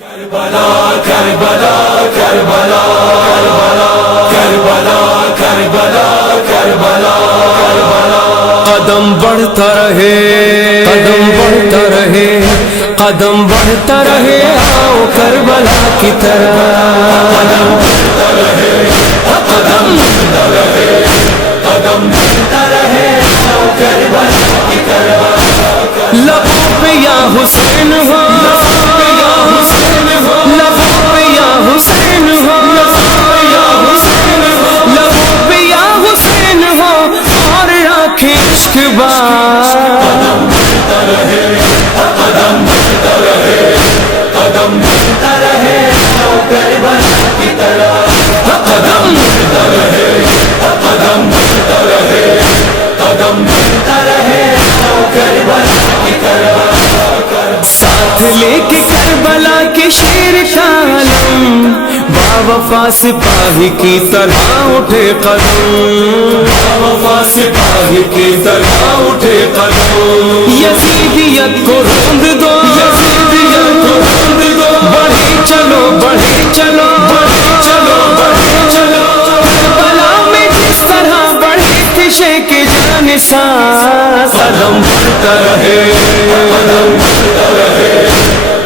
کربلا کربلا کربلا کربلا کربلا کربلا کربلا قدم بڑھتا رہے قدم بڑھتا رہے قدم بڑھتا رہے آؤ کربلا کی طرح قدم بڑھتا رہے قدم بڑھتا رہے قدم بڑھتا رہے آؤ کربلا کی طرح لبوں پہ یا حسین ہو لبوں پہ یا حسین ہو لبوں پہ یا حسین ہو لبوں پہ یا حسین ہو اور آنکھیں عشق باز قدم بڑھتا رہے قدم بڑھتا رہے قدم بڑھتا رہے آؤ کربلا کی طرح قدم بڑھتا رہے قدم بڑھتا رہے قدم بڑھتا رہے آؤ کربلا کی طرح ساتھ لے کے کربلا کے شیر کا علم باوفا سپاہی کی طرح اٹھے قدم باوفا سپاہی کی طرح اٹھے قدم یزیدیت کو روند دو یزیدیت کو روند دو بڑھے چلو بڑھے چلو بڑھے چلو بڑھے چلو کربلا میں جس طرح بڑھے تھے شیخ جانثار قدم بڑھتا رہے قدم بڑھتا رہے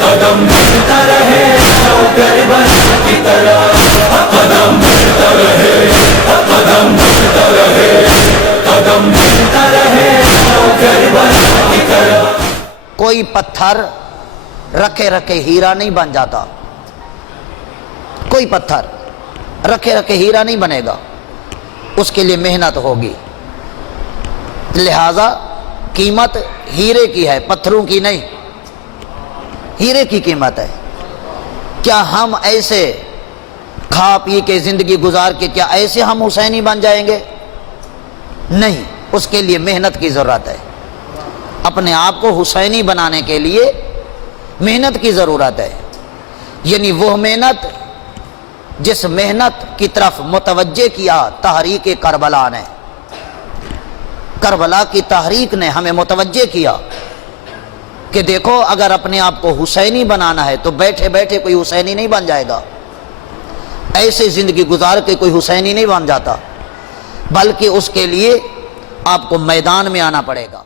قدم بڑھتا رہے آؤ کربلا کی طرح قدم بڑھتا رہے قدم بڑھتا رہے قدم بڑھتا رہے آؤ کربلا کی طرح کوئی پتھر رکھے رکھے ہیرا نہیں بن جاتا کوئی پتھر رکھے رکھے ہیرا نہیں بنے گا اس کے لیے محنت ہوگی لہذا قیمت ہیرے کی ہے پتھروں کی نہیں ہیرے کی قیمت ہے کیا ہم ایسے کھا پی کے زندگی گزار کے کیا ایسے ہم حسینی بن جائیں گے نہیں اس کے لیے محنت کی ضرورت ہے اپنے آپ کو حسینی بنانے کے لیے محنت کی ضرورت ہے یعنی وہ محنت جس محنت کی طرف متوجہ کیا تحریک کربلا نے کربلا کی تحریک نے ہمیں متوجہ کیا کہ دیکھو اگر اپنے آپ کو حسینی بنانا ہے تو بیٹھے بیٹھے کوئی حسینی نہیں بن جائے گا ایسے زندگی گزار کے کوئی حسینی نہیں بن جاتا بلکہ اس کے لیے آپ کو میدان میں آنا پڑے گا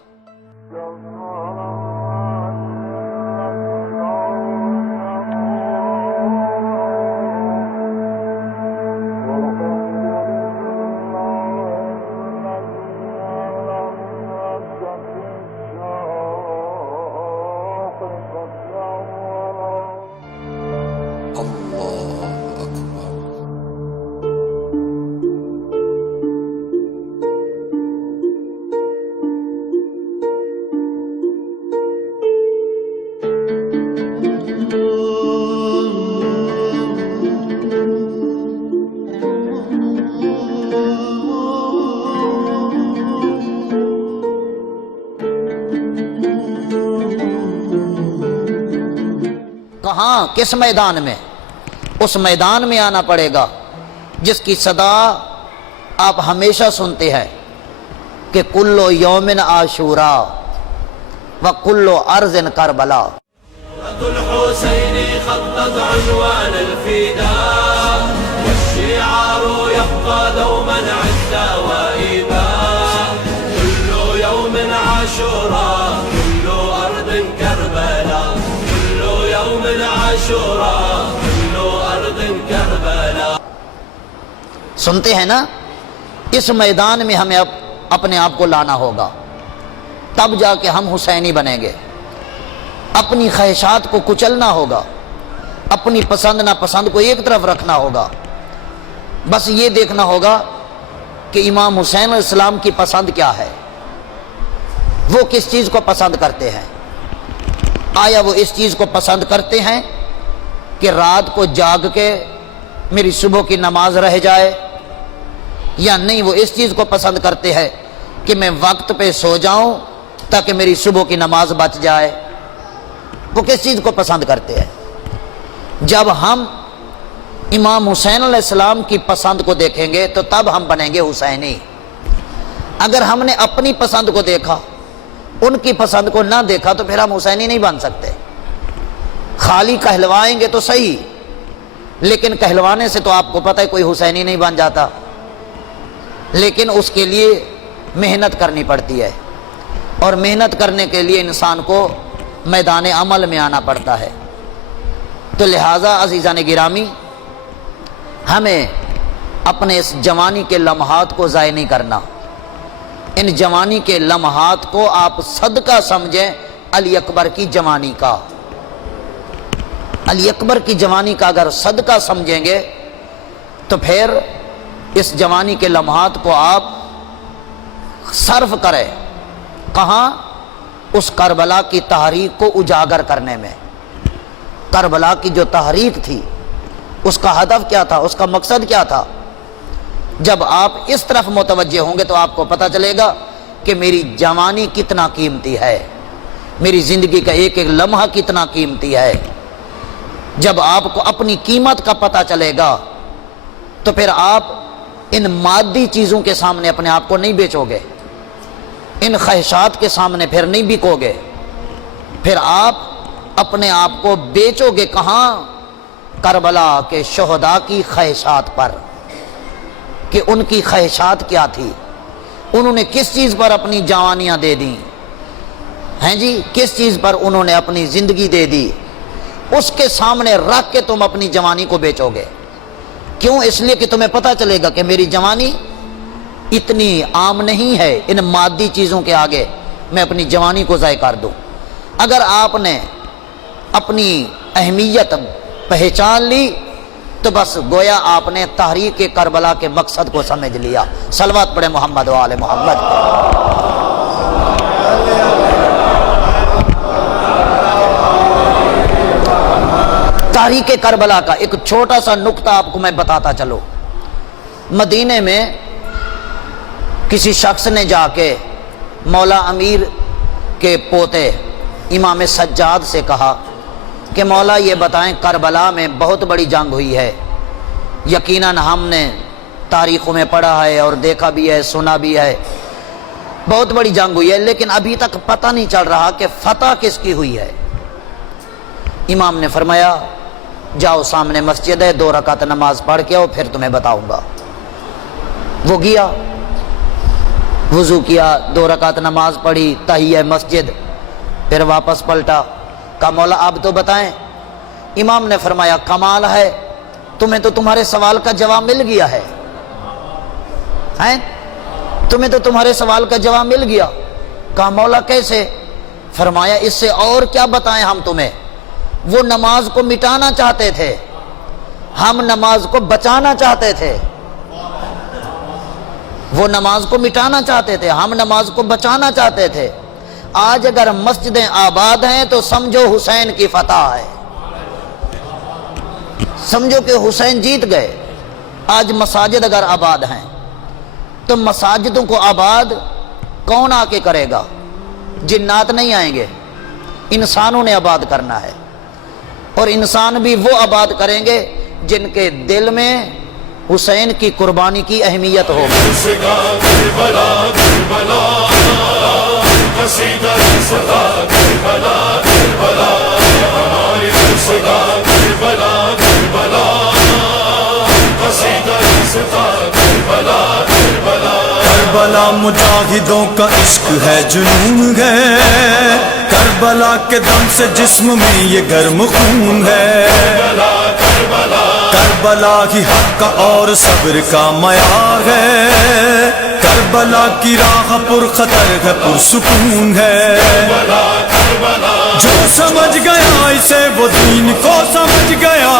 کہاں کس میدان میں اس میدان میں آنا پڑے گا جس کی صدا آپ ہمیشہ سنتے ہیں کہ کلو یومن عاشورا وکل ارض کربلا الحسين خطط عنوان الفداء والشعار يبقى دوما عزا وإباء كل يوم عاشوراء كل أرض كربلاء كل يوم عاشوراء كل أرض كربلاء سنتے ہیں نا اس میدان میں ہمیں اپنے آپ کو لانا ہوگا تب جا کے ہم حسینی بنیں گے اپنی خواہشات کو کچلنا ہوگا اپنی پسند ناپسند کو ایک طرف رکھنا ہوگا بس یہ دیکھنا ہوگا کہ امام حسین علیہ السلام کی پسند کیا ہے وہ کس چیز کو پسند کرتے ہیں آیا وہ اس چیز کو پسند کرتے ہیں کہ رات کو جاگ کے میری صبح کی نماز رہ جائے یا نہیں وہ اس چیز کو پسند کرتے ہیں کہ میں وقت پہ سو جاؤں تاکہ میری صبح کی نماز بچ جائے وہ کس چیز کو پسند کرتے ہیں جب ہم امام حسین علیہ السلام کی پسند کو دیکھیں گے تو تب ہم بنیں گے حسینی اگر ہم نے اپنی پسند کو دیکھا ان کی پسند کو نہ دیکھا تو پھر ہم حسینی نہیں بن سکتے خالی کہلوائیں گے تو صحیح، لیکن کہلوانے سے تو آپ کو پتہ ہے کوئی حسینی نہیں بن جاتا، لیکن اس کے لیے محنت کرنی پڑتی ہے، اور محنت کرنے کے لیے انسان کو میدان عمل میں آنا پڑتا ہے۔ تو لہٰذا عزیزان گرامی، ہمیں اپنے اس جوانی کے لمحات کو ضائع نہیں کرنا۔ ان جوانی کے لمحات کو آپ صدقہ سمجھیں علی اکبر کی جوانی کا۔ علی اکبر کی جوانی کا اگر صدقہ سمجھیں گے تو پھر اس جوانی کے لمحات کو آپ صرف کریں کہاں؟ اس کربلا کی تحریک کو اجاگر کرنے میں۔ کربلا کی جو تحریک تھی اس کا ہدف کیا تھا، اس کا مقصد کیا تھا؟ جب آپ اس طرف متوجہ ہوں گے تو آپ کو پتہ چلے گا کہ میری جوانی کتنا قیمتی ہے، میری زندگی کا ایک ایک لمحہ کتنا قیمتی ہے۔ جب آپ کو اپنی قیمت کا پتہ چلے گا تو پھر آپ ان مادی چیزوں کے سامنے اپنے آپ کو نہیں بیچو گے، ان خواہشات کے سامنے پھر نہیں بکو گے، پھر آپ اپنے آپ کو بیچو گے کہاں؟ کربلا کے شہداء کی خواہشات پر، کہ ان کی خواہشات کیا تھی، انہوں نے کس چیز پر اپنی جوانیاں دے دیں ہیں جی، کس چیز پر انہوں نے اپنی زندگی دے دی، اس کے سامنے رکھ کے تم اپنی جوانی کو بیچو گے۔ کیوں؟ اس لیے کہ تمہیں پتہ چلے گا کہ میری جوانی اتنی عام نہیں ہے، ان مادی چیزوں کے آگے میں اپنی جوانی کو ضائع کر دوں۔ اگر آپ نے اپنی اہمیت پہچان لی تو بس گویا آپ نے تحریک کربلا کے مقصد کو سمجھ لیا۔ صلوات پڑھے محمد و آل محمد۔ تحریک کربلا کا ایک چھوٹا سا نقطہ آپ کو میں بتاتا چلو۔ مدینے میں کسی شخص نے جا کے مولا امیر کے پوتے امام سجاد سے کہا کہ مولا یہ بتائیں کربلا میں بہت بڑی جنگ ہوئی ہے، یقیناً ہم نے تاریخوں میں پڑھا ہے اور دیکھا بھی ہے، سنا بھی ہے، بہت بڑی جنگ ہوئی ہے، لیکن ابھی تک پتہ نہیں چل رہا کہ فتح کس کی ہوئی ہے۔ امام نے فرمایا جاؤ سامنے مسجد ہے، 2 رکعت نماز پڑھ کے آؤ، پھر تمہیں بتاؤں گا۔ وہ گیا، وضو کیا، 2 رکعت نماز پڑھی، تحیہ مسجد، پھر واپس پلٹا، کہا مولا اب تو بتائیں۔ امام نے فرمایا کمال ہے، تمہیں تو تمہارے سوال کا جواب مل گیا ہے، تمہیں تو تمہارے سوال کا جواب مل گیا۔ کہا مولا کیسے؟ فرمایا اس سے اور کیا بتائیں ہم تمہیں، وہ نماز کو مٹانا چاہتے تھے، ہم نماز کو بچانا چاہتے تھے۔ وہ نماز کو مٹانا چاہتے تھے، ہم نماز کو بچانا چاہتے تھے۔ آج اگر مسجدیں آباد ہیں تو سمجھو حسین کی فتح ہے، سمجھو کہ حسین جیت گئے۔ آج مساجد اگر آباد ہیں تو مساجدوں کو آباد کون آ کے کرے گا؟ جنات نہیں آئیں گے، انسانوں نے آباد کرنا ہے، اور انسان بھی وہ آباد کریں گے جن کے دل میں حسین کی قربانی کی اہمیت ہوگی۔ کربلا مجاہدوں کا عشق ہے، جنون ہے، کربلا کے دم سے جسم میں یہ گرم خون ہے۔ کربلا ہی حق کا اور صبر کا معیار ہے، کربلا کی راہ پر خطر ہے، پرسکون ہے۔ جو سمجھ گیا اسے وہ دین کو سمجھ گیا،